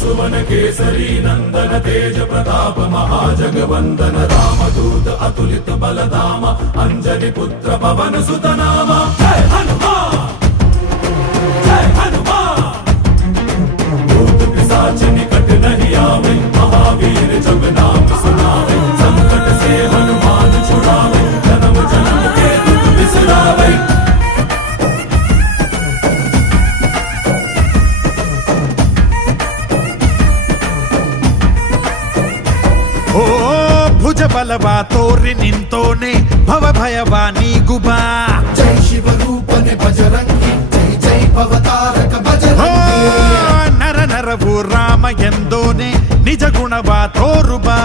सुवन केसरी नंदन तेज प्रताप महाजगवंदन रामदूत अतुलित बलधाम अंजनी पुत्र पवन सुत नाम जय हनुमान जय हनुमान। भूत पिशाच निकट नहीं आवे महावीर जब नाम सुनावे संकट से हनुमान छुड़ावे जन्म जन्म के दुख बिसरावे। ಓ ಭುಜ ಬಲವಾ ತೋರಿ ನಿಂತೋನೆ ಭವ ಭಯವಾ ನೀಗುಬಾ ಜೈ ಶಿವ ರೂಪನೆ ಬಜರಂಗಿ ಜೈ ಜೈ ಭವತಾರಕ ಬಜರಂಗಿ ನರ ನರವು ರಾಮ ಎಂದೋನೆ ನಿಜ ಗುಣವಾ ತೋರುಬಾ